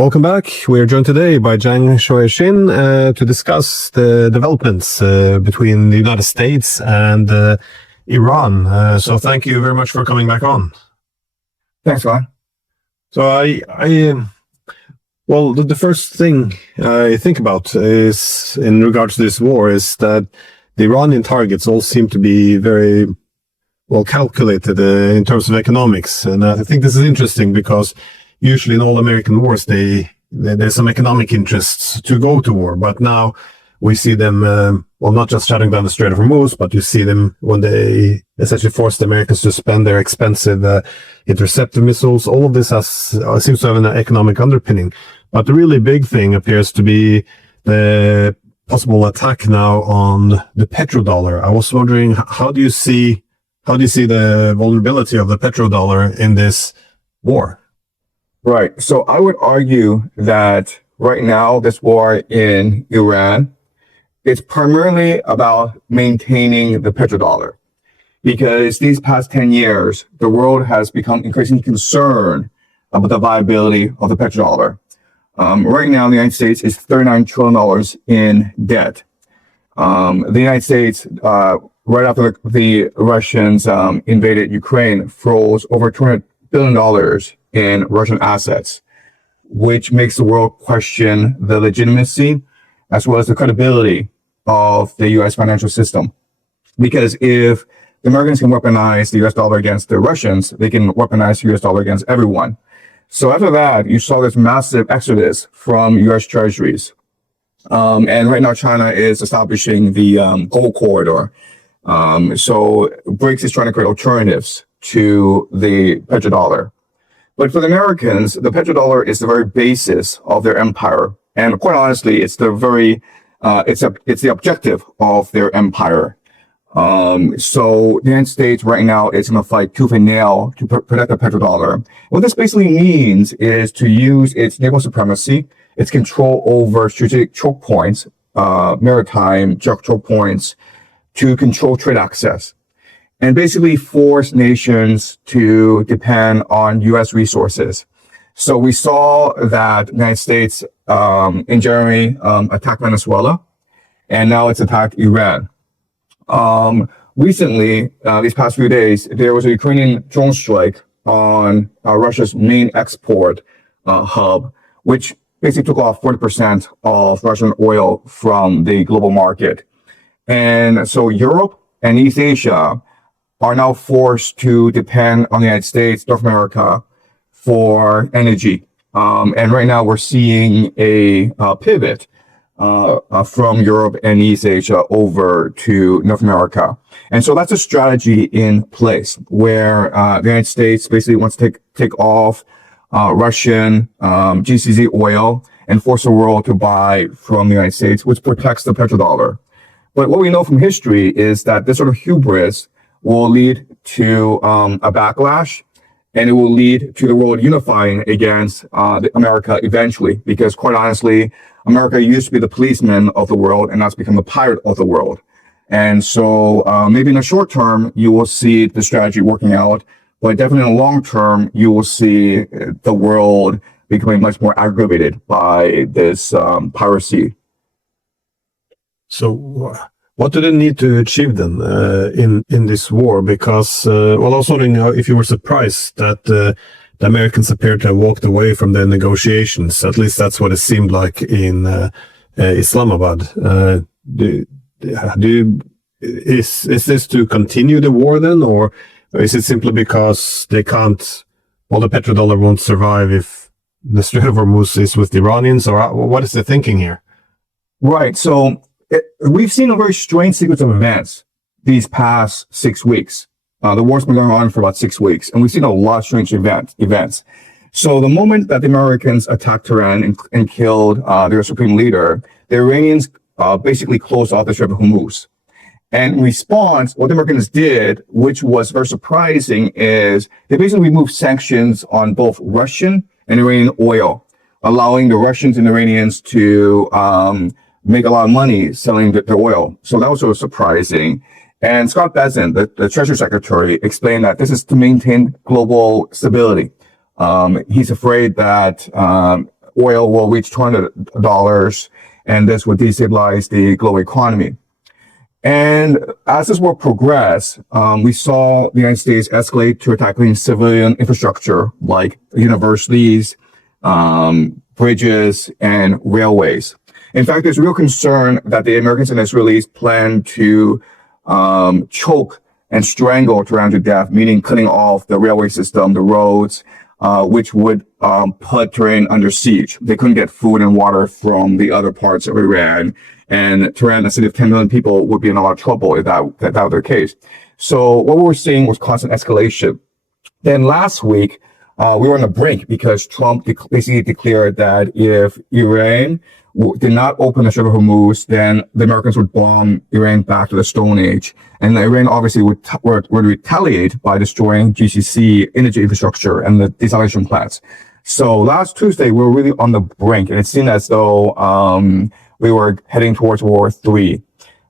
Welcome back. We are joined today by Zhang Shuai-Shin to discuss the developments between the United States and Iran. So thank you very much for coming back on. Thanks, Ryan. So well, the first thing I think about is, in regards to this war, is that the Iranian targets all seem to be very well calculated in terms of economics. And I think this is interesting because usually in all American wars, there's some economic interests to go to war. But now we see them, well, not just shutting down the Strait of Hormuz, but you see them when they essentially force the Americans to spend their expensive interceptor missiles. All of this seems to have an economic underpinning. But the really big thing appears to be the possible attack now on the petrodollar. I was wondering, how do you see the vulnerability of the petrodollar in this war? Right. So I would argue that right now, this war in Iran, it's primarily about maintaining the petrodollar, because these past 10 years, the world has become increasingly concerned about the viability of the petrodollar. Right now, the United States is $39 trillion in debt. The United States, right after the Russians invaded Ukraine, froze over $200 billion in Russian assets, which makes the world question the legitimacy as well as the credibility of the U.S. financial system. Because if the Americans can weaponize the U.S. dollar against the Russians, they can weaponize the U.S. dollar against everyone. So after that, you saw this massive exodus from U.S. treasuries. And right now, China is establishing the gold corridor. So BRICS is trying to create alternatives to the petrodollar. But for the Americans, the petrodollar is the very basis of their empire. And quite honestly, it's the it's the objective of their empire. So the United States right now is going to fight tooth and nail to protect the petrodollar. What this basically means is to use its naval supremacy, its control over strategic choke points, maritime choke points, to control trade access, and basically force nations to depend on U.S. resources. So we saw that the United States in January attacked Venezuela, and now it's attacked Iran. Recently, these past few days, there was a Ukrainian drone strike on Russia's main export hub, which basically took off 40% of Russian oil from the global market. And so Europe and East Asia are now forced to depend on the United States, North America, for energy. And right now we're seeing a pivot from Europe and East Asia over to North America. And so that's a strategy in place where the United States basically wants to take off Russian GCZ oil and force the world to buy from the United States, which protects the petrodollar. But what we know from history is that this sort of hubris will lead to a backlash, and it will lead to the world unifying against America eventually, because quite honestly, America used to be the policeman of the world, and now it's become the pirate of the world. And so maybe in the short term, you will see the strategy working out, but definitely in the long term, you will see the world becoming much more aggravated by this piracy. So what do they need to achieve then in this war? Because, well, I was wondering if you were surprised that the Americans appear to have walked away from the negotiations. At least that's what it seemed like in Islamabad. Is this to continue the war then, or is it simply because they can't, well, the petrodollar won't survive if the Strait of Hormuz is with the Iranians, or what is the thinking here? Right. So we've seen a very strange sequence of events these past 6 weeks. The war's been going on for about 6 weeks, and we've seen a lot of strange events. So the moment that the Americans attacked Tehran and killed their supreme leader, the Iranians basically closed off the Strait of Hormuz. And in response, what the Americans did, which was very surprising, is they basically removed sanctions on both Russian and Iranian oil, allowing the Russians and Iranians to make a lot of money selling their oil. So that was sort of surprising. And Scott Bessent, the Treasury Secretary, explained that this is to maintain global stability. He's afraid that oil will reach $200, and this would destabilize the global economy. And as this war progressed, we saw the United States escalate to attacking civilian infrastructure like universities, bridges, and railways. In fact, there's real concern that the Americans and Israelis plan to choke and strangle Tehran to death, meaning cutting off the railway system, the roads, which would put Tehran under siege. They couldn't get food and water from the other parts of Iran. And Tehran, a city of 10 million people, would be in a lot of trouble if that were the case. So what we were seeing was constant escalation. Then last week, we were on the brink because Trump basically declared that if Iran did not open the Strait of Hormuz, then the Americans would bomb Iran back to the Stone Age. And Iran obviously would retaliate by destroying GCC energy infrastructure and the desalination plants. So last Tuesday, we were really on the brink, and it seemed as though we were heading towards World War III.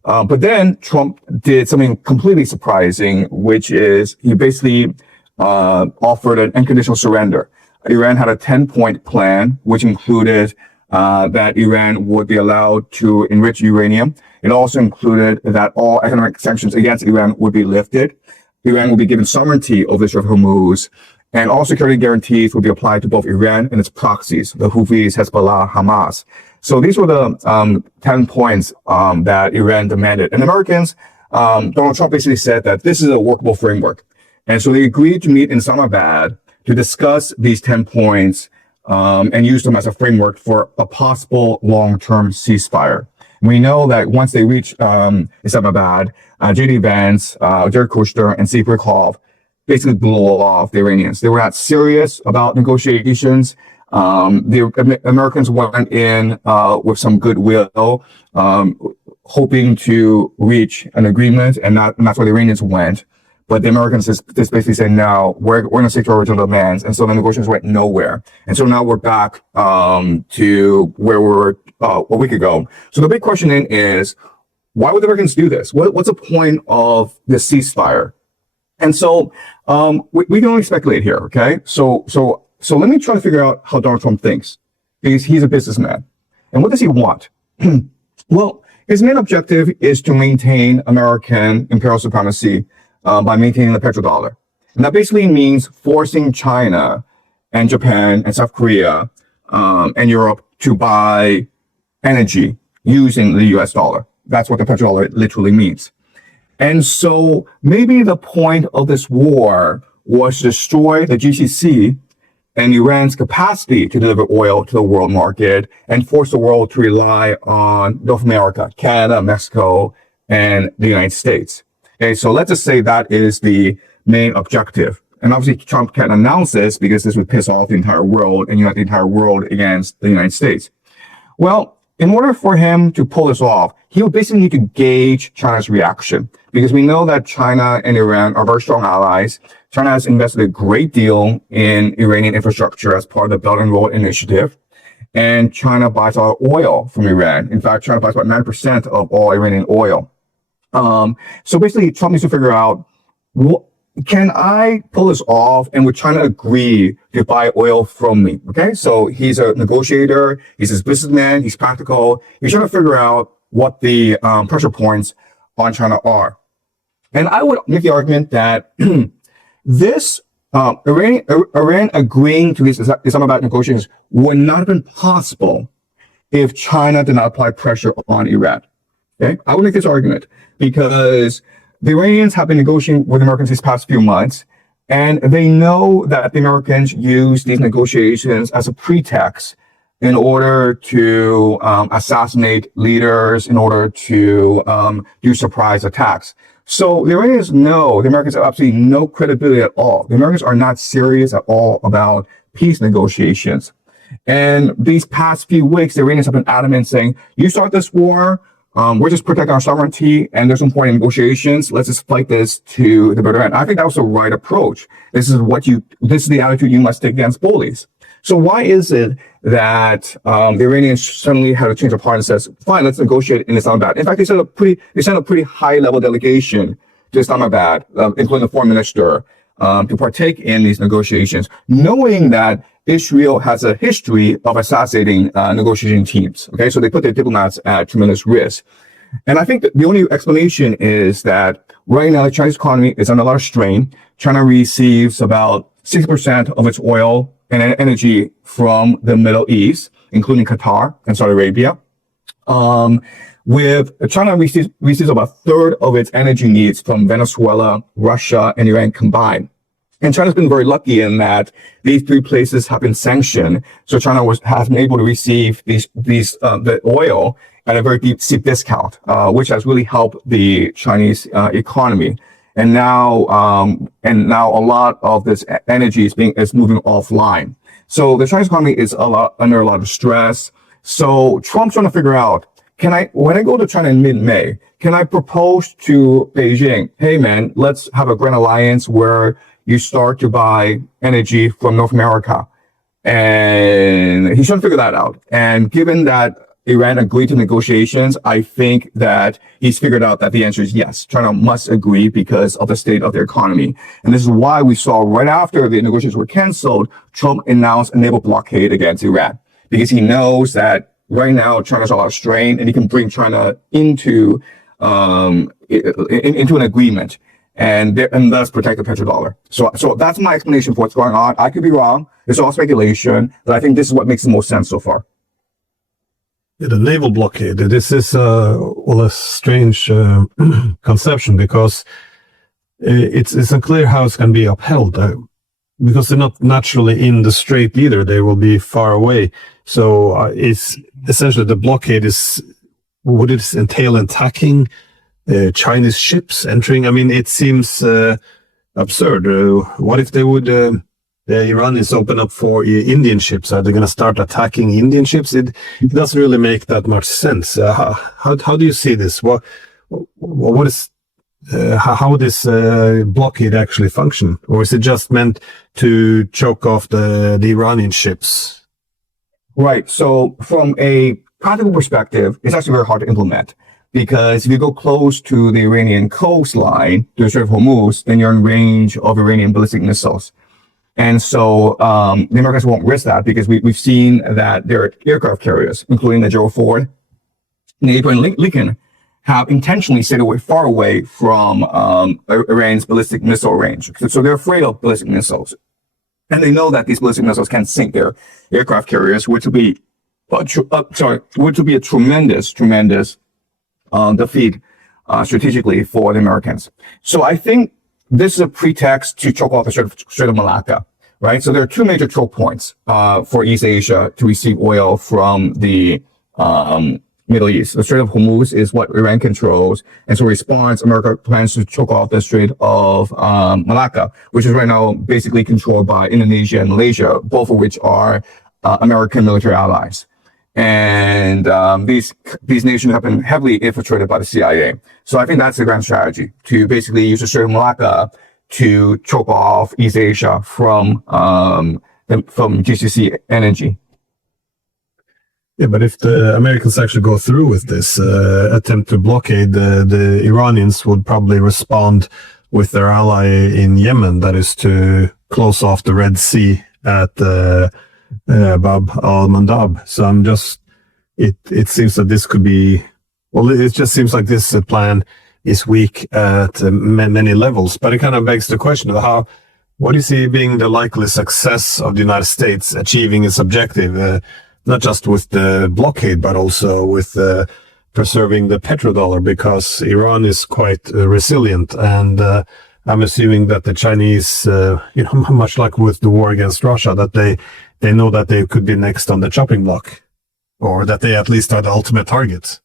But then Trump did something completely surprising, which is he basically offered an unconditional surrender. Iran had a 10-point plan, which included that Iran would be allowed to enrich uranium. It also included that all economic sanctions against Iran would be lifted. Iran would be given sovereignty over the Strait of Hormuz, and all security guarantees would be applied to both Iran and its proxies, the Houthis, Hezbollah, Hamas. So these were the 10 points that Iran demanded. And Americans, Donald Trump basically said that this is a workable framework. And so they agreed to meet in Islamabad to discuss these 10 points and use them as a framework for a possible long-term ceasefire. We know that once they reach Islamabad, J.D. Vance, Jared Kushner, and Steve Witkoff basically blew off the Iranians. They were not serious about negotiations. The Americans went in with some goodwill, hoping to reach an agreement, and that's where the Iranians went. But the Americans just basically said, no, we're going to stick to our original demands. And so the negotiations went nowhere. And so now we're back to where we were a week ago. So the big question then is, why would the Americans do this? What's the point of this ceasefire? And so we can only speculate here, okay? So let me try to figure out how Donald Trump thinks, because he's a businessman. And what does he want? Well, his main objective is to maintain American imperial supremacy by maintaining the petrodollar. And that basically means forcing China and Japan and South Korea and Europe to buy energy using the US dollar. That's what the petrodollar literally means. And so maybe the point of this war was to destroy the GCC and Iran's capacity to deliver oil to the world market and force the world to rely on North America, Canada, Mexico, and the United States. Okay, so let's just say that is the main objective. And obviously Trump can't announce this because this would piss off the entire world and unite the entire world against the United States. Well, in order for him to pull this off, he would basically need to gauge China's reaction, because we know that China and Iran are very strong allies. China has invested a great deal in Iranian infrastructure as part of the Belt and Road Initiative. And China buys a lot of oil from Iran. In fact, China buys about 9% of all Iranian oil. So basically, Trump needs to figure out, can I pull this off? And would China agree to buy oil from me? Okay, so he's a negotiator, he's a businessman, he's practical. He's trying to figure out what the pressure points on China are. And I would make the argument that this Iran agreeing to these Islamabad negotiations would not have been possible if China did not apply pressure on Iran. Okay, I would make this argument because the Iranians have been negotiating with the Americans these past few months, and they know that the Americans use these negotiations as a pretext in order to assassinate leaders, in order to do surprise attacks. So the Iranians know the Americans have absolutely no credibility at all. The Americans are not serious at all about peace negotiations. And these past few weeks, the Iranians have been adamant saying, you start this war, we're just protecting our sovereignty, and there's no point in negotiations. Let's just fight this to the bitter end. I think that was the right approach. This is the attitude you must take against bullies. So why is it that the Iranians suddenly had to change their part and says, fine, let's negotiate in Islamabad? In fact, they sent a pretty high-level delegation to Islamabad, including the foreign minister, to partake in these negotiations, knowing that Israel has a history of assassinating negotiating teams. Okay, so they put their diplomats at tremendous risk. And I think that the only explanation is that right now the Chinese economy is under a lot of strain. China receives about 60% of its oil and energy from the Middle East, including Qatar and Saudi Arabia. With China receives about a third of its energy needs from Venezuela, Russia, and Iran combined. And China's been very lucky in that these three places have been sanctioned. So China has been able to receive the oil at a very steep discount, which has really helped the Chinese economy. And now a lot of this energy is moving offline. So the Chinese economy is under a lot of stress. So Trump's trying to figure out, when I go to China in mid-May, can I propose to Beijing, hey man, let's have a grand alliance where you start to buy energy from North America? And he's trying to figure that out. And given that Iran agreed to negotiations, I think that he's figured out that the answer is yes. China must agree because of the state of their economy. And this is why we saw right after the negotiations were canceled, Trump announced a naval blockade against Iran, because he knows that right now China's a lot of strain and he can bring China into an agreement and thus protect the petrodollar. So that's my explanation for what's going on. I could be wrong. It's all speculation, but I think this is what makes the most sense so far. Yeah, the naval blockade. This is a strange conception, because it's unclear how it's going to be upheld, because they're not naturally in the strait either. They will be far away. So it's essentially the blockade would it entail attacking Chinese ships entering? I mean, it seems absurd. What if they would? The Iranians open up for Indian ships. Are they going to start attacking Indian ships? It doesn't really make that much sense. How do you see this? What is how this blockade actually function, or is it just meant to choke off the Iranian ships? Right. So from a practical perspective, it's actually very hard to implement, because if you go close to the Iranian coastline, the Strait of Hormuz, then you're in range of Iranian ballistic missiles. And so the Americans won't risk that, because we've seen that their aircraft carriers, including the Gerald Ford and the Abraham Lincoln, have intentionally stayed far away from Iran's ballistic missile range. So they're afraid of ballistic missiles. And they know that these ballistic missiles can sink their aircraft carriers, which would be a tremendous defeat strategically for the Americans. So I think this is a pretext to choke off the Strait of Malacca, right? So there are two major choke points for East Asia to receive oil from the Middle East. The Strait of Hormuz is what Iran controls, and so in response, America plans to choke off the Strait of Malacca, which is right now basically controlled by Indonesia and Malaysia, both of which are American military allies. And these nations have been heavily infiltrated by the CIA. So I think that's the grand strategy, to basically use the Strait of Malacca to choke off East Asia from GCC energy. Yeah, but if the Americans actually go through with this attempt to blockade, the Iranians would probably respond with their ally in Yemen, that is to close off the Red Sea at Bab al-Mandab. So it seems that this could be, well, it just seems like this plan is weak at many levels. But it kind of begs the question of what do you see being the likely success of the United States achieving its objective? Not just with the blockade, but also with preserving the petrodollar, because Iran is quite resilient. And I'm assuming that the Chinese, much like with the war against Russia, that they know that they could be next on the chopping block, or that they at least are the ultimate targets.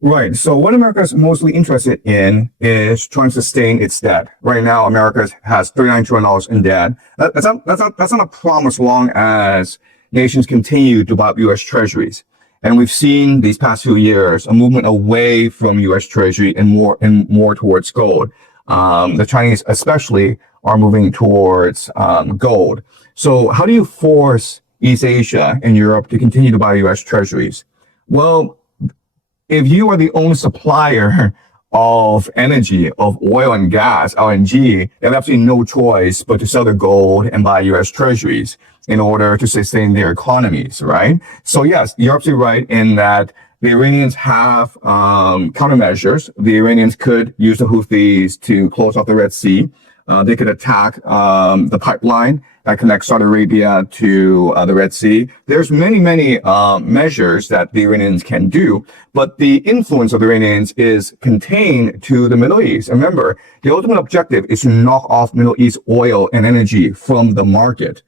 Right. So what America is mostly interested in is trying to sustain its debt. Right now, America has $39 trillion in debt. That's not a problem as long as nations continue to buy up U.S. treasuries. And we've seen these past few years a movement away from U.S. treasury and more towards gold. The Chinese especially are moving towards gold. So how do you force East Asia and Europe to continue to buy U.S. treasuries? Well, if you are the only supplier of energy, of oil and gas, LNG, they have absolutely no choice but to sell their gold and buy U.S. treasuries in order to sustain their economies, right? So yes, you're absolutely right in that the Iranians have countermeasures. The Iranians could use the Houthis to close off the Red Sea. They could attack the pipeline that connects Saudi Arabia to the Red Sea. There's many measures that the Iranians can do, but the influence of the Iranians is contained to the Middle East. Remember, the ultimate objective is to knock off Middle East oil and energy from the market.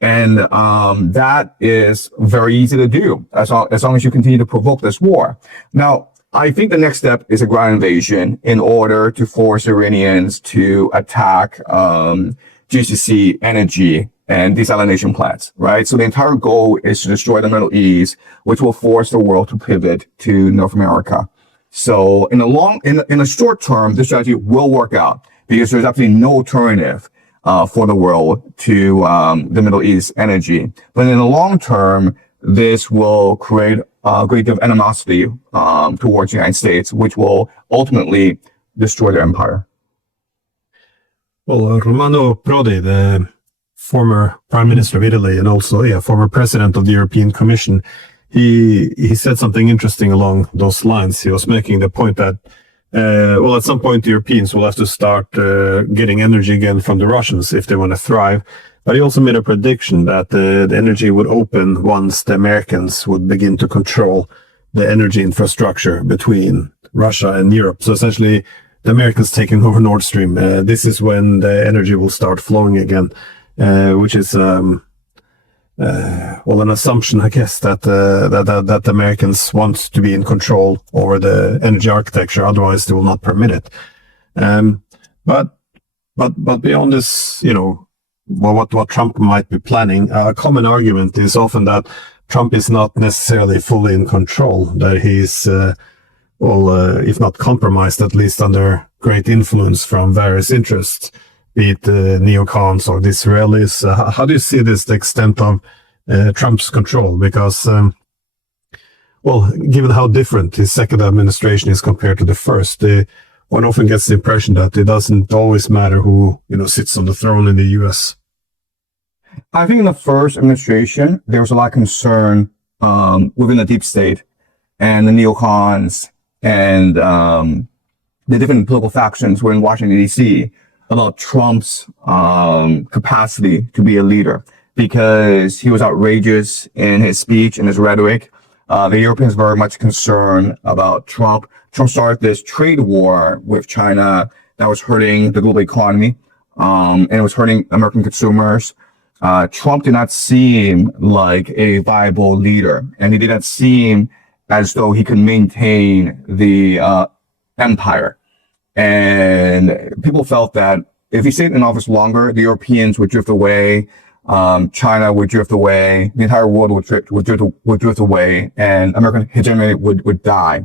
And that is very easy to do as long as you continue to provoke this war. Now, I think the next step is a ground invasion in order to force Iranians to attack GCC energy and desalination plants, right? So the entire goal is to destroy the Middle East, which will force the world to pivot to North America. So in the short term, this strategy will work out because there's absolutely no alternative for the world to the Middle East energy. But in the long term, this will create a great deal of animosity towards the United States, which will ultimately destroy their empire. Well, Romano Prodi, the former Prime Minister of Italy and also former President of the European Commission, he said something interesting along those lines. He was making the point that at some point the Europeans will have to start getting energy again from the Russians if they want to thrive. But he also made a prediction that the energy would open once the Americans would begin to control the energy infrastructure between Russia and Europe. So essentially, the Americans taking over Nord Stream. This is when the energy will start flowing again, which is an assumption, I guess, that the Americans want to be in control over the energy architecture. Otherwise, they will not permit it. But beyond this, what Trump might be planning, a common argument is often that Trump is not necessarily fully in control, that he's, if not compromised, at least under great influence from various interests, be it the neocons or the Israelis. How do you see this, the extent of Trump's control? Because, given how different his second administration is compared to the first, one often gets the impression that it doesn't always matter who, sits on the throne in the U.S. I think in the first administration, there was a lot of concern within the deep state and the neocons and the different political factions were in Washington, D.C. about Trump's capacity to be a leader because he was outrageous in his speech and his rhetoric. The Europeans were very much concerned about Trump. Trump started this trade war with China that was hurting the global economy, and it was hurting American consumers. Trump did not seem like a viable leader, and he did not seem as though he could maintain the empire. And people felt that if he stayed in office longer, the Europeans would drift away, China would drift away, the entire world would drift away, and American hegemony would die.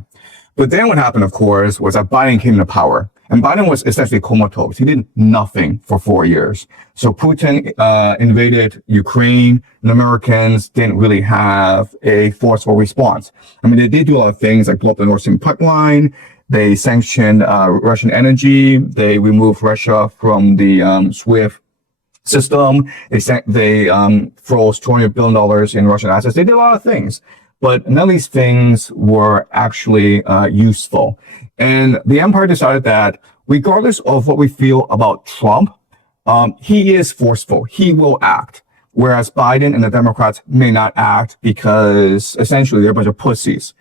But then what happened, of course, was that Biden came to power. And Biden was essentially comatose. He did nothing for 4 years. So Putin invaded Ukraine, and Americans didn't really have a forceful response. I mean, they did do a lot of things like blow up the Nord Stream pipeline. They sanctioned Russian energy. They removed Russia from the SWIFT system. They froze $200 billion in Russian assets. They did a lot of things. But none of these things were actually useful. And the empire decided that regardless of what we feel about Trump, he is forceful. He will act. Whereas Biden and the Democrats may not act because essentially they're a bunch of pussies.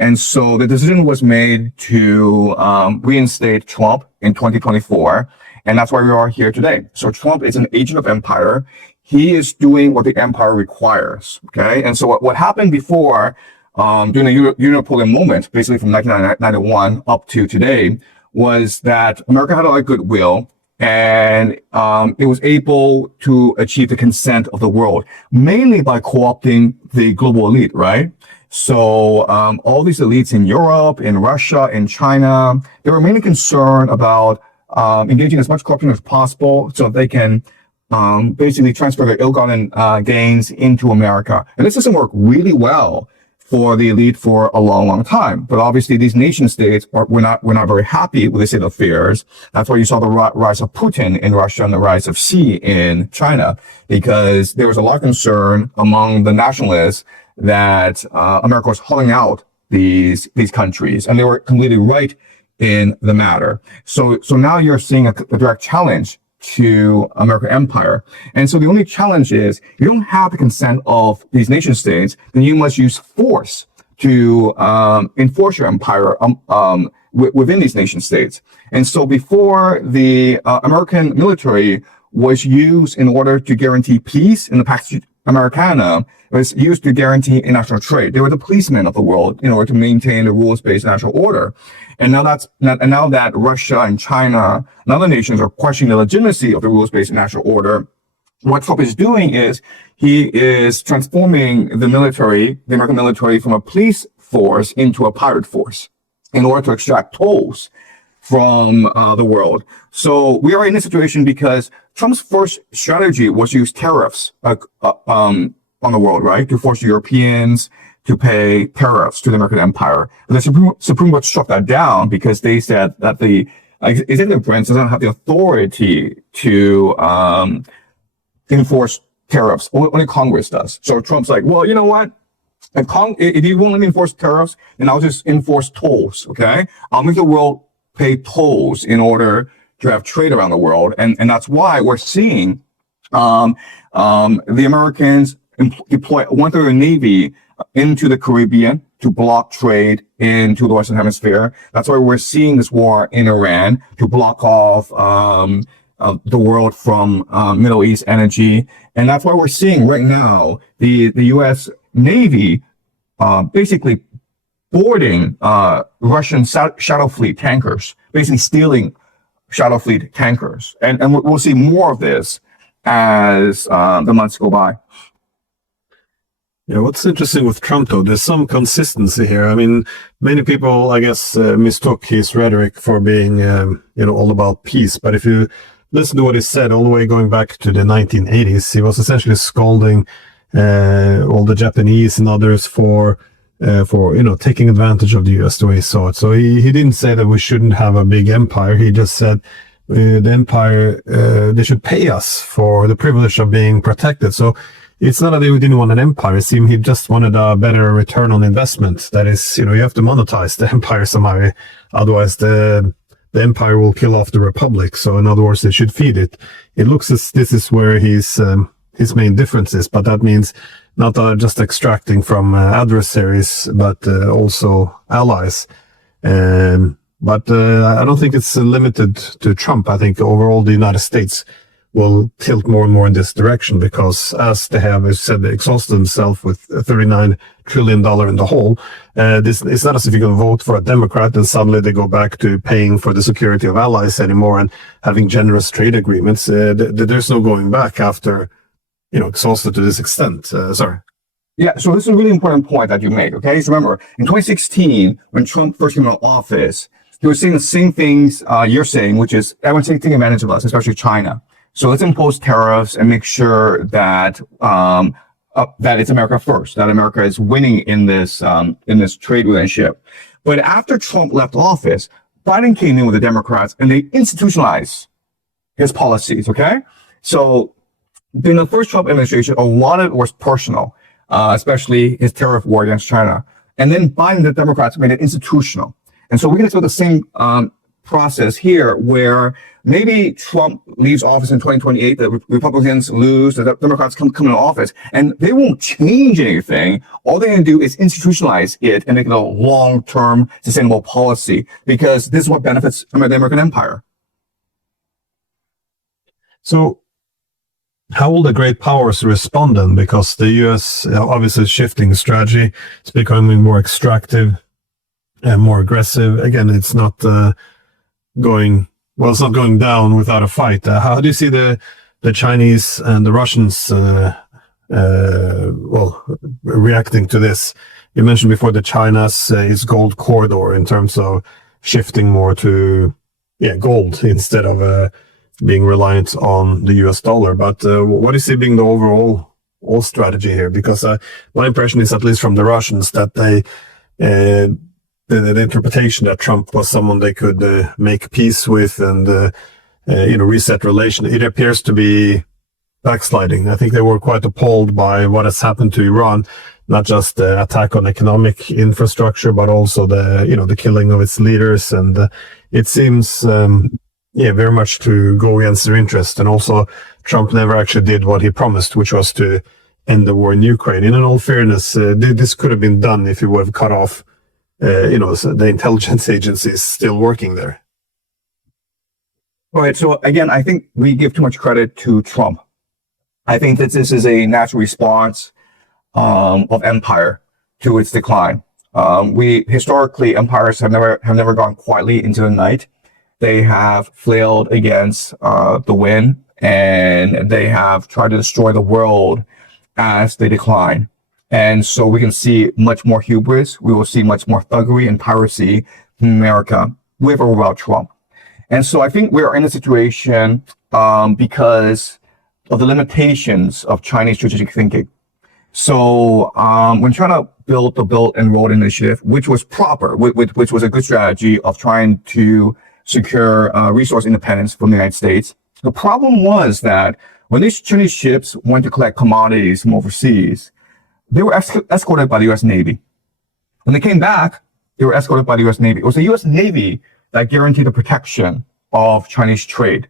And so the decision was made to reinstate Trump in 2024. And that's why we are here today. So Trump is an agent of empire. He is doing what the empire requires. Okay. And so what happened before, during the Napoleon moment, basically from 1991 up to today, was that America had a lot of goodwill and it was able to achieve the consent of the world, mainly by co-opting the global elite, right? So all these elites in Europe, in Russia, in China, they were mainly concerned about engaging as much corruption as possible so they can basically transfer their ill-gotten gains into America. And this system worked really well for the elite for a long, long time. But obviously these nation states were not very happy with the state of affairs. That's why you saw the rise of Putin in Russia and the rise of Xi in China, because there was a lot of concern among the nationalists that America was hollowing out these countries, and they were completely right in the matter. So now you're seeing a direct challenge to American empire. And so the only challenge is you don't have the consent of these nation states, then you must use force to enforce your empire within these nation states. And so before the American military was used in order to guarantee peace in the Pax Americana, it was used to guarantee international trade. They were the policemen of the world in order to maintain the rules-based national order. And now that Russia and China and other nations are questioning the legitimacy of the rules-based national order, what Trump is doing is he is transforming the American military, from a police force into a pirate force in order to extract tolls from the world. So we are in a situation because Trump's first strategy was to use tariffs on the world, right? To force Europeans to pay tariffs to the American empire. But the Supreme Court struck that down because they said that the executive branch doesn't have the authority to enforce tariffs. Only Congress does. So Trump's like, well, you know what? If you won't let me enforce tariffs, then I'll just enforce tolls, okay? I'll make the world pay tolls in order to have trade around the world. And that's why we're seeing the Americans deploy one-third of the Navy into the Caribbean to block trade into the Western Hemisphere. That's why we're seeing this war in Iran to block off the world from Middle East energy. And that's why we're seeing right now the U.S. Navy basically boarding Russian shadow fleet tankers, basically stealing shadow fleet tankers. And we'll see more of this as the months go by. Yeah, what's interesting with Trump, though, there's some consistency here. I mean, many people, I guess, mistook his rhetoric for being, all about peace. But if you listen to what he said all the way going back to the 1980s, he was essentially scolding all the Japanese and others for taking advantage of the U.S. the way he saw it. So he didn't say that we shouldn't have a big empire. He just said the empire, they should pay us for the privilege of being protected. So it's not that he didn't want an empire. It seemed he just wanted a better return on investment. That is, you have to monetize the empire somehow. Otherwise, the empire will kill off the republic. So in other words, they should feed it. It looks as this is where his main difference is, but that means not just extracting from adversaries, but also allies. But I don't think it's limited to Trump. I think overall the United States will tilt more and more in this direction because, as they have said, they exhausted themselves with $39 trillion in the hole. It's not as if you can vote for a Democrat and suddenly they go back to paying for the security of allies anymore and having generous trade agreements. There's no going back after, exhausted to this extent. Sorry. Yeah, so this is a really important point that you made, okay? So remember, in 2016, when Trump first came into office, he was saying the same things you're saying, which is everyone's taking advantage of us, especially China. So let's impose tariffs and make sure that that it's America first, that America is winning in this trade relationship. But after Trump left office, Biden came in with the Democrats and they institutionalized his policies, okay? So in the first Trump administration, a lot of it was personal, especially his tariff war against China. And then Biden and the Democrats made it institutional. And so we're going to go the same process here where maybe Trump leaves office in 2028, the Republicans lose, the Democrats come into office, and they won't change anything. All they're going to do is institutionalize it and make it a long-term sustainable policy because this is what benefits the American empire. So how will the great powers respond then? Because the U.S. obviously is shifting strategy. It's becoming more extractive and more aggressive. Again, it's not it's not going down without a fight. How do you see the Chinese and the Russians reacting to this? You mentioned before the China's is gold corridor in terms of shifting more to gold instead of being reliant on the US dollar. But what is it being the overall strategy here? Because my impression is, at least from the Russians, that the interpretation that Trump was someone they could make peace with and reset relations, it appears to be backsliding. I think they were quite appalled by what has happened to Iran, not just the attack on economic infrastructure, but also the killing of its leaders. And it seems, very much to go against their interest. And also, Trump never actually did what he promised, which was to end the war in Ukraine. And in all fairness, this could have been done if he would have cut off, the intelligence agencies still working there. Right. So again, I think we give too much credit to Trump. I think that this is a natural response of empire to its decline. Historically, empires have never gone quietly into the night. They have flailed against the wind, and they have tried to destroy the world as they decline. And so we can see much more hubris. We will see much more thuggery and piracy in America with or without Trump. And so I think we're in a situation because of the limitations of Chinese strategic thinking. So when trying to build the Belt and Road Initiative, which was proper, which was a good strategy of trying to secure resource independence from the United States, the problem was that when these Chinese ships went to collect commodities from overseas, they were escorted by the U.S. Navy. When they came back, they were escorted by the U.S. Navy. It was the U.S. Navy that guaranteed the protection of Chinese trade.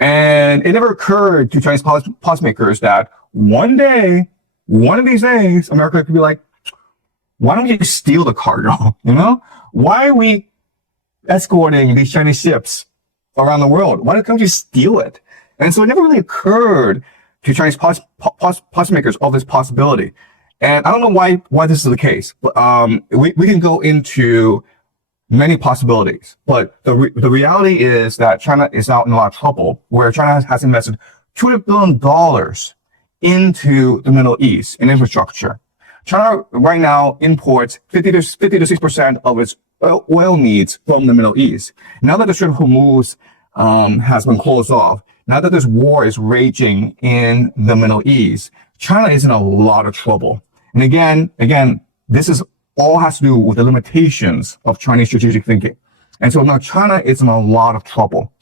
And it never occurred to Chinese policymakers that one day, one of these days, America could be like, why don't you steal the cargo? Why are we escorting these Chinese ships around the world? Why don't you steal it? And so it never really occurred to Chinese policymakers of this possibility. And I don't know why this is the case, but we can go into many possibilities. But the reality is that China is now in a lot of trouble, where China has invested $200 billion into the Middle East in infrastructure. China right now imports 50 to 6% of its oil needs from the Middle East. Now that the Strait of Hormuz has been closed off, now that this war is raging in the Middle East, China is in a lot of trouble. And again, this is all has to do with the limitations of Chinese strategic thinking. And so now China is in a lot of trouble.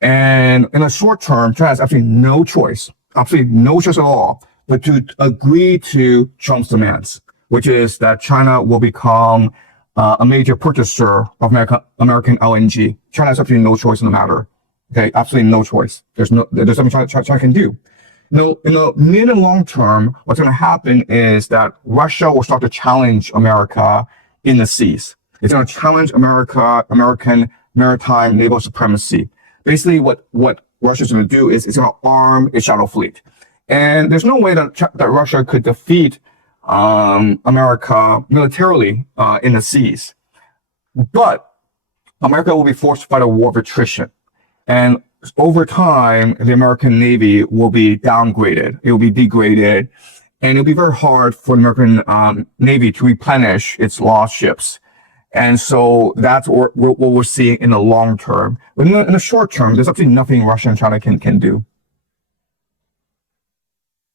And in the short term, China has absolutely no choice at all, but to agree to Trump's demands, which is that China will become a major purchaser of American LNG. China has absolutely no choice in the matter. Okay, absolutely no choice. There's something China can do. Now, in the mid and long term, what's going to happen is that Russia will start to challenge America in the seas. It's going to challenge American maritime naval supremacy. Basically, what Russia's going to do is it's going to arm its shadow fleet. And there's no way that Russia could defeat America militarily in the seas. But America will be forced to fight a war of attrition. And over time, the American Navy will be downgraded. It will be degraded. And it'll be very hard for the American Navy to replenish its lost ships. And so that's what we're seeing in the long term. But in the short term, there's absolutely nothing Russia and China can do.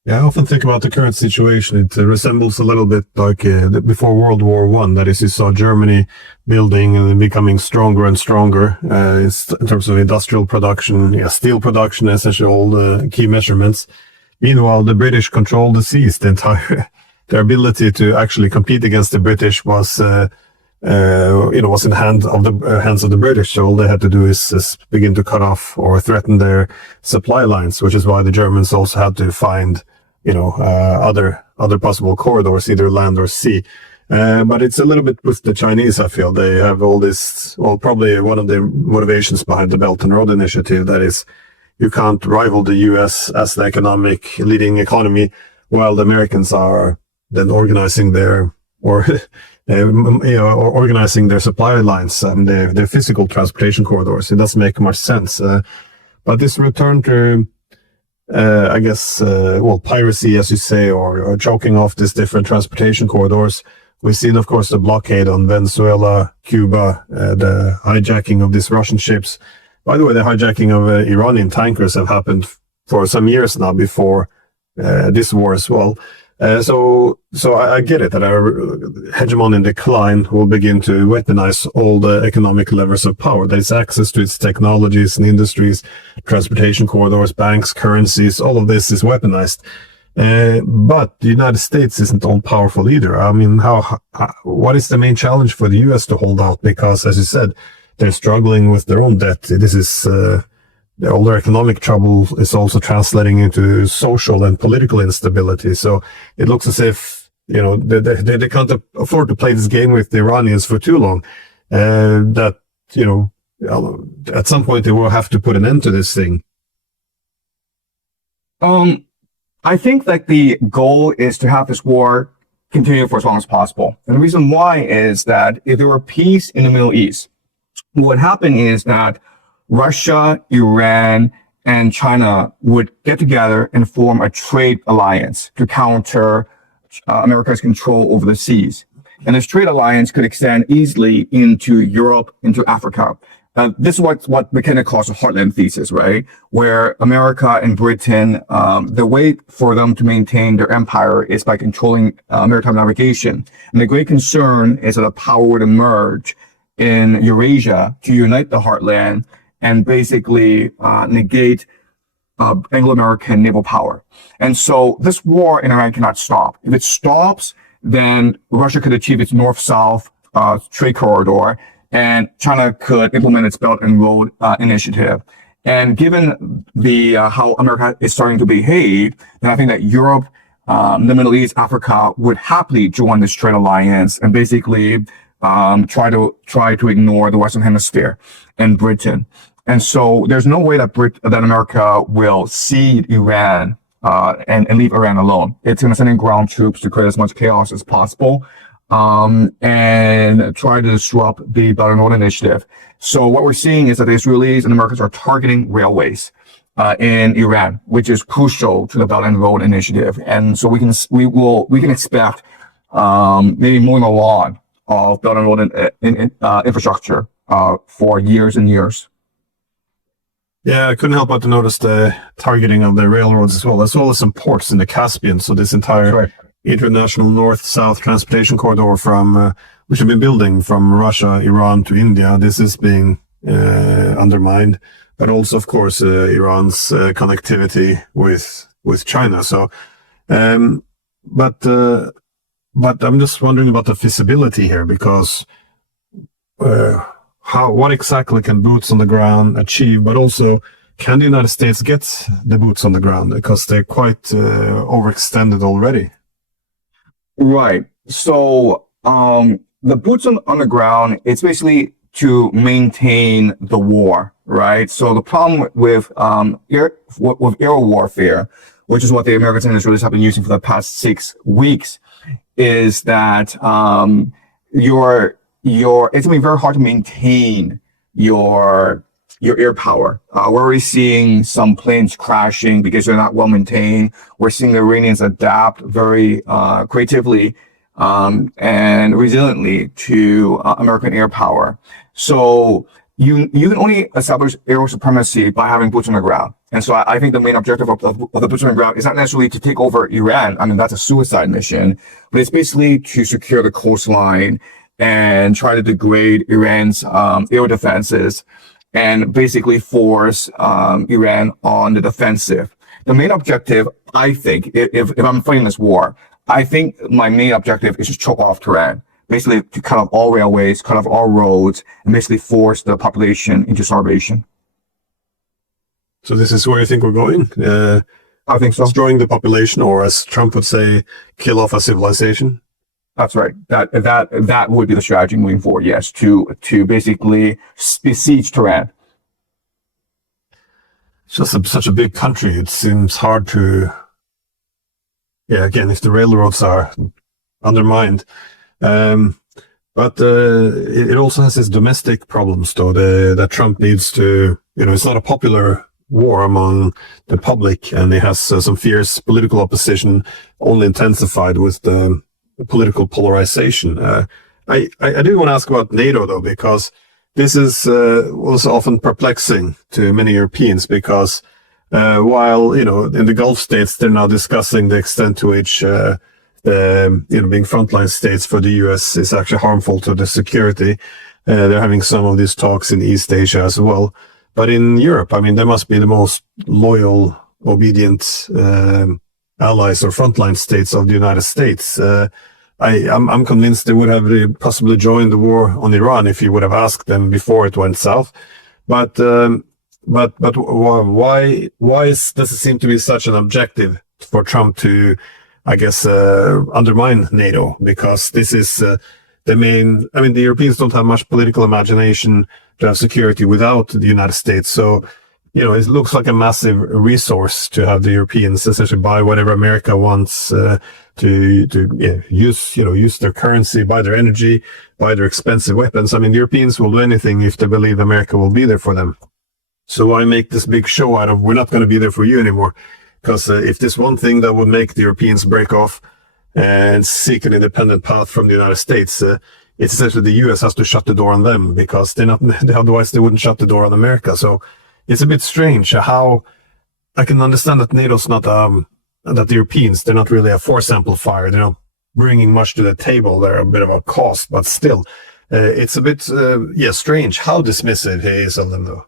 Yeah, I often think about the current situation. It resembles a little bit like before World War I. That is, you saw Germany building and becoming stronger and stronger in terms of industrial production, steel production, essentially all the key measurements. Meanwhile, the British controlled the seas. Their ability to actually compete against the British was in the hands of the British. So all they had to do is begin to cut off or threaten their supply lines, which is why the Germans also had to find other possible corridors, either land or sea. But it's a little bit with the Chinese, I feel. They have all this, probably one of the motivations behind the Belt and Road Initiative, that is, you can't rival the US as the leading economy, while the Americans are then organizing their supply lines and their physical transportation corridors. It doesn't make much sense. But this return to piracy, as you say, or choking off these different transportation corridors. We've seen, of course, the blockade on Venezuela, Cuba, the hijacking of these Russian ships. By the way, the hijacking of Iranian tankers have happened for some years now before this war as well. So I get it that our hegemony in decline will begin to weaponize all the economic levers of power. There is access to its technologies and industries, transportation corridors, banks, currencies. All of this is weaponized. But the United States isn't all powerful either. I mean, what is the main challenge for the U.S. to hold out? Because, as you said, they're struggling with their own debt. This is all their economic trouble is also translating into social and political instability. So it looks as if, they can't afford to play this game with the Iranians for too long. That, at some point they will have to put an end to this thing. I think that the goal is to have this war continue for as long as possible. And the reason why is that if there were peace in the Middle East, what would happen is that Russia, Iran, and China would get together and form a trade alliance to counter America's control over the seas. And this trade alliance could extend easily into Europe, into Africa. This is what McKenna calls the heartland thesis, right? Where America and Britain, the way for them to maintain their empire is by controlling maritime navigation. And the great concern is that a power would emerge in Eurasia to unite the heartland and basically negate Anglo-American naval power. And so this war in Iran cannot stop. If it stops, then Russia could achieve its north-south trade corridor, and China could implement its Belt and Road initiative. And given the how America is starting to behave, then I think that Europe, the Middle East, Africa would happily join this trade alliance and basically try to ignore the Western Hemisphere and Britain. And so there's no way that America will cede Iran and leave Iran alone. It's going to send in ground troops to create as much chaos as possible and try to disrupt the Belt and Road initiative. So what we're seeing is that the Israelis and Americans are targeting railways in Iran, which is crucial to the Belt and Road initiative. And so we can expect maybe mowing the lawn of Belt and Road infrastructure for years and years. Yeah, I couldn't help but to notice the targeting of the railroads as well as some ports in the Caspian. So this entire international north-south transportation corridor from which have been building from Russia, Iran to India, this is being undermined. But also, of course, Iran's connectivity with China. So, but I'm just wondering about the feasibility here, because what exactly can boots on the ground achieve, but also can the United States get the boots on the ground, because they're quite overextended already? Right. So the boots on the ground, it's basically to maintain the war, right? So the problem with air warfare, which is what the Americans and Israelis have been using for the past 6 weeks, is that it's gonna be very hard to maintain your air power. We're already seeing some planes crashing because they're not well maintained. We're seeing the Iranians adapt very creatively and resiliently to American air power. So you can only establish air supremacy by having boots on the ground. And so I think the main objective of the boots on the ground is not necessarily to take over Iran. I mean, that's a suicide mission, but it's basically to secure the coastline and try to degrade Iran's air defenses and basically force Iran on the defensive. The main objective, I think, if I'm fighting this war, I think my main objective is to choke off Tehran, basically to cut off all railways, cut off all roads, and basically force the population into starvation. So this is where you think we're going? I think so. Destroying the population, or as Trump would say, kill off a civilization? That's right. That would be the strategy moving forward. Yes, to basically besiege Tehran. It's just such a big country. It seems hard to. Yeah, again, if the railroads are undermined, but it also has its domestic problems, though. That Trump needs to. It's not a popular war among the public, and it has some fierce political opposition, only intensified with the political polarization. I do want to ask about NATO, though, because this is was often perplexing to many Europeans, because While, in the Gulf states, they're now discussing the extent to which, being frontline states for the US is actually harmful to the security. They're having some of these talks in East Asia as well. But in Europe, they must be the most loyal, obedient allies or frontline states of the United States. I'm convinced they would have possibly joined the war on Iran if you would have asked them before it went south. But why does it seem to be such an objective for Trump to, I guess, undermine NATO? Because this is the main. The Europeans don't have much political imagination to have security without the United States. So, it looks like a massive resource to have the Europeans essentially buy whatever America wants to use their currency, buy their energy, buy their expensive weapons. The Europeans will do anything if they believe America will be there for them. So why make this big show out of, we're not going to be there for you anymore? Because if there's one thing that would make the Europeans break off and seek an independent path from the United States, it's essentially the US has to shut the door on them, because otherwise they wouldn't shut the door on America. So it's a bit strange how I can understand that NATO's not, that the Europeans, they're not really a force amplifier. They're not bringing much to the table. They're a bit of a cost, but still, it's a bit, strange how dismissive he is of them, though.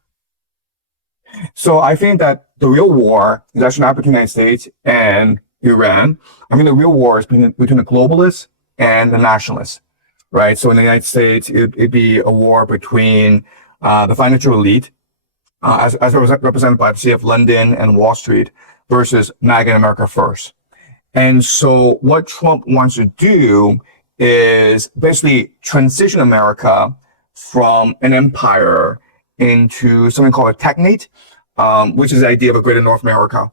So I think that the real war is actually not between the United States and Iran. The real war is between the globalists and the nationalists, right? So in the United States, it'd be a war between the financial elite, as represented by the City of London and Wall Street, versus MAGA and America First. And so what Trump wants to do is basically transition America from an empire into something called a technate, which is the idea of a greater North America,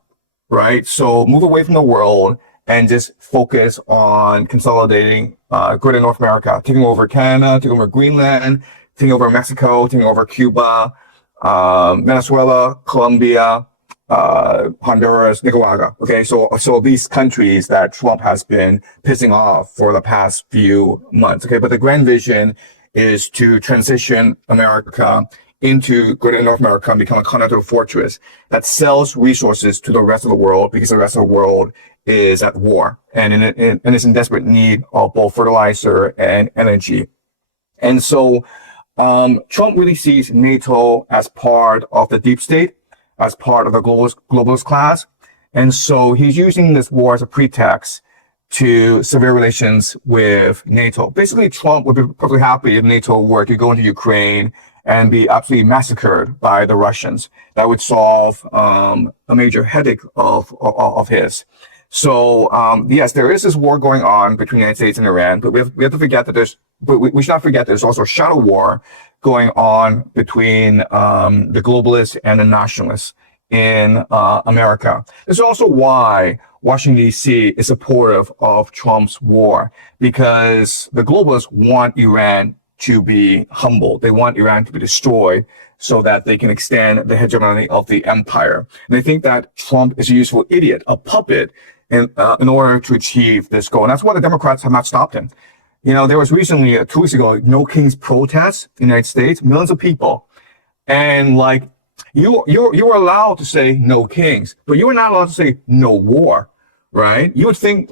right? So move away from the world and just focus on consolidating greater North America, taking over Canada, taking over Greenland, taking over Mexico, taking over Cuba, Venezuela, Colombia, Honduras, Nicaragua. Okay, so these countries that Trump has been pissing off for the past few months. Okay, but the grand vision is to transition America into greater North America and become a continental fortress that sells resources to the rest of the world, because the rest of the world is at war and is in desperate need of both fertilizer and energy. And so Trump really sees NATO as part of the deep state, as part of the globalist class. And so he's using this war as a pretext to sever relations with NATO. Basically, Trump would be perfectly happy if NATO were to go into Ukraine and be absolutely massacred by the Russians. That would solve a major headache of his. So yes, there is this war going on between the United States and Iran, but we have to forget that we should not forget there's also a shadow war going on between the globalists and the nationalists in America. This is also why Washington, D.C. is supportive of Trump's war, because the globalists want Iran to be humbled. They want Iran to be destroyed so that they can extend the hegemony of the empire. And they think that Trump is a useful idiot, a puppet, in order to achieve this goal. And that's why the Democrats have not stopped him. There was recently, 2 weeks ago, No Kings protests in the United States, millions of people. And you were allowed to say no kings, but you were not allowed to say no war, right? You would think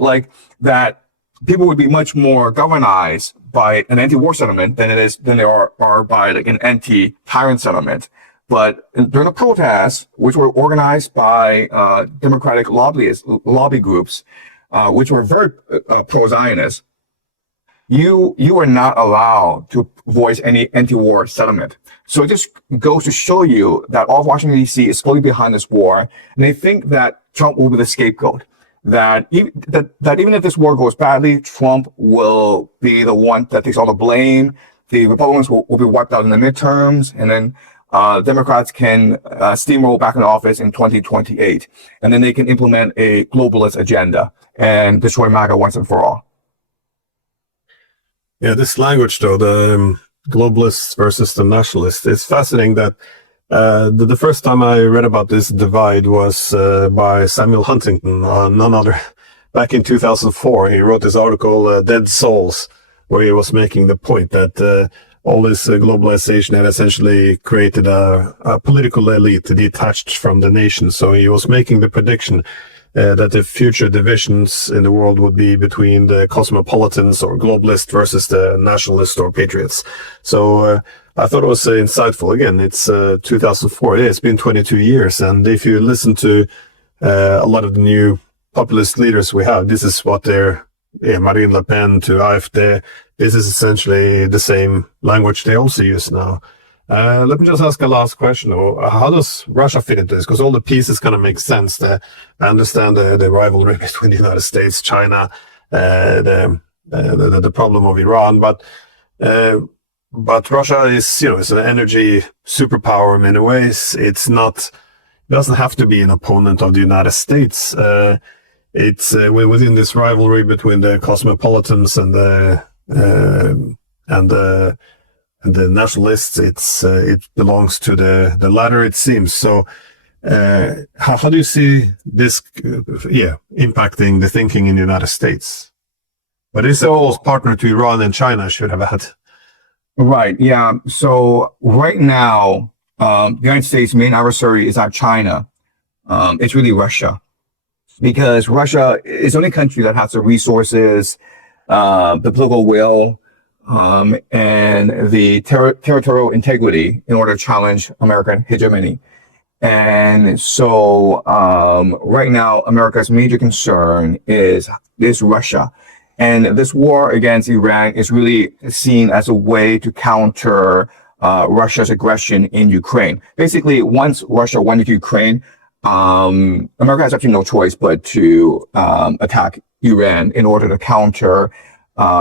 that people would be much more galvanized by an anti-war sentiment than they are by an anti-tyrant sentiment. But during the protests, which were organized by Democratic lobby groups, which were very pro-Zionist, you were not allowed to voice any anti-war sentiment. So it just goes to show you that all of Washington, D.C. is fully behind this war, and they think that Trump will be the scapegoat. That even if this war goes badly, Trump will be the one that takes all the blame. The Republicans will be wiped out in the midterms, and then Democrats can steamroll back into office in 2028, and then they can implement a globalist agenda and destroy MAGA once and for all. Yeah, this language, though, the globalists versus the nationalists, it's fascinating that the first time I read about this divide was by Samuel Huntington, none other. Back in 2004, he wrote this article, Dead Souls, where he was making the point that all this globalization had essentially created a political elite detached from the nation. So he was making the prediction that the future divisions in the world would be between the cosmopolitans or globalists versus the nationalists or patriots. So I thought it was insightful. Again, it's 2004. It's been 22 years. And if you listen to a lot of the new populist leaders we have, this is what they're, Marine Le Pen to AfD, this is essentially the same language they also use now. Let me just ask a last question. How does Russia fit into this? Because all the pieces kind of make sense. I understand the rivalry between the United States, China, the problem of Iran, but Russia is, it's an energy superpower in many ways. It doesn't have to be an opponent of the United States. It's within this rivalry between the cosmopolitans and the nationalists. It belongs to the latter, it seems. So, how do you see this, impacting the thinking in the United States? But it's almost partner to Iran and China should have had. Right. Yeah. So right now, the United States' main adversary is not China. It's really Russia, because Russia is the only country that has the resources, the political will, and the territorial integrity in order to challenge American hegemony. And so, right now, America's major concern is Russia. And this war against Iran is really seen as a way to counter Russia's aggression in Ukraine. Basically, once Russia went into Ukraine, America has actually no choice but to attack Iran in order to counter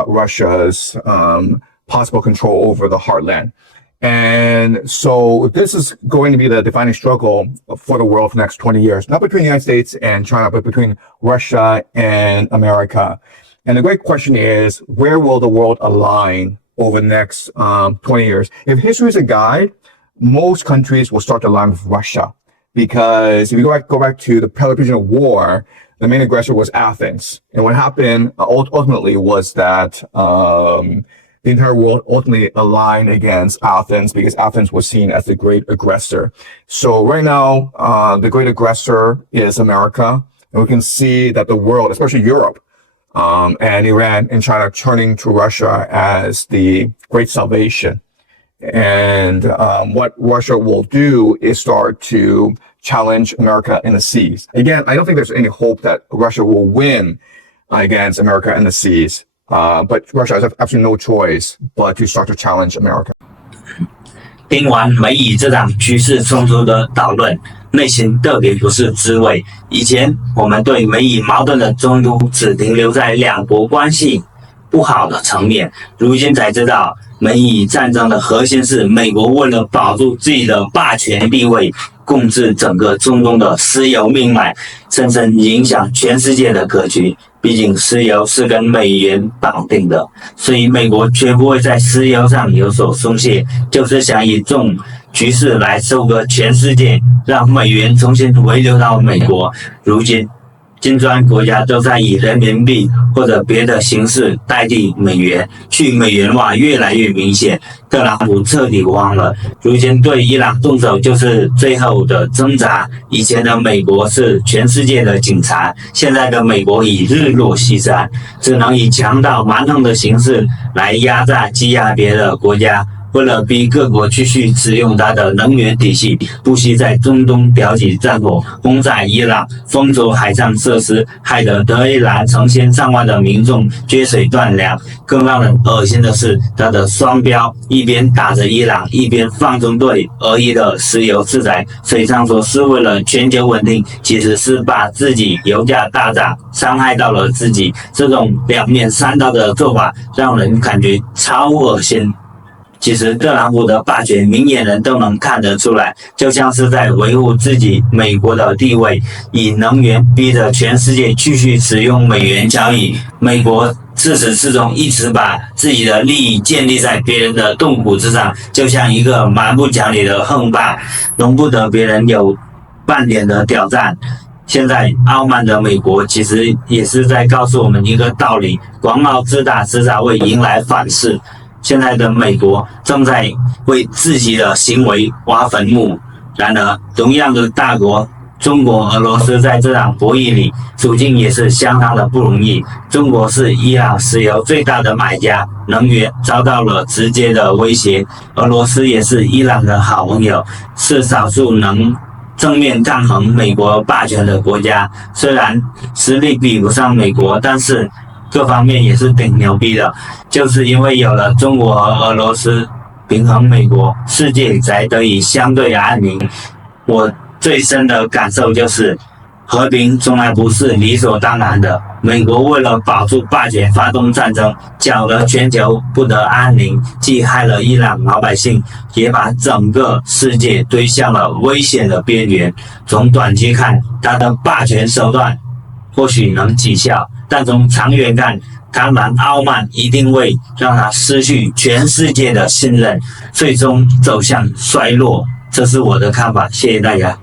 Russia's possible control over the heartland. And so this is going to be the defining struggle for the world for the next 20 years, not between the United States and China, but between Russia and America. And the great question is, where will the world align over the next 20 years? If history is a guide, most countries will start to align with Russia. Because if you go back to the Peloponnesian War, the main aggressor was Athens. And what happened ultimately was that the entire world ultimately aligned against Athens, because Athens was seen as the great aggressor. So right now, the great aggressor is America. And we can see that the world, especially Europe, and Iran and China, turning to Russia as the great salvation. And what Russia will do is start to challenge America in the seas. Again, I don't think there's any hope that Russia will win against America in the seas. But Russia has absolutely no choice but to start to challenge America. 听完美以这场局势冲突的讨论，内心特别不是滋味。以前我们对美以矛盾的冲突只停留在两国关系不好的层面，如今才知道美以战争的核心是美国为了保住自己的霸权地位，控制整个中东的石油命脉，深深影响全世界的格局。毕竟石油是跟美元绑定的，所以美国绝不会在石油上有所松懈，就是想以这种局势来收割全世界，让美元重新回流到美国。如今金砖国家都在以人民币或者别的形式代替美元，去美元化越来越明显。特朗普彻底慌了，如今对伊朗动手就是最后的挣扎。以前的美国是全世界的警察，现在的美国已日落西山，只能以强盗蛮横的形式来压榨羁押别的国家。为了逼各国继续使用它的能源体系，不惜在中东挑起战火，轰炸伊朗，封锁海上设施，害得德黑兰成千上万的民众缺水断粮。更让人恶心的是，它的双标，一边打着伊朗，一边放纵对俄伊的石油制裁。嘴上说是为了全球稳定，其实是把自己油价大涨，伤害到了自己。这种两面三刀的做法，让人感觉超恶心。其实特朗普的霸权明眼人都能看得出来，就像是在维护自己美国的地位，以能源逼着全世界继续使用美元交易。美国自始至终一直把自己的利益建立在别人的痛苦之上，就像一个蛮不讲理的横霸，容不得别人有半点的挑战。现在傲慢的美国其实也是在告诉我们一个道理：狂傲自大迟早会迎来反噬。现在的美国正在为自己的行为挖坟墓。然而，同样的大国中国、俄罗斯在这场博弈里处境也是相当的不容易。中国是伊朗石油最大的买家，能源遭到了直接的威胁。俄罗斯也是伊朗的好朋友，是少数能正面抗衡美国霸权的国家。虽然实力比不上美国，但是各方面也是挺牛逼的。就是因为有了中国和俄罗斯平衡美国，世界才得以相对安宁。我最深的感受就是，和平从来不是理所当然的。美国为了保住霸权发动战争，搅得全球不得安宁，既害了伊朗老百姓，也把整个世界推向了危险的边缘。从短期看，他的霸权手段或许能绩效，但从长远看，贪婪傲慢一定会让他失去全世界的信任，最终走向衰落。这是我的看法，谢谢大家。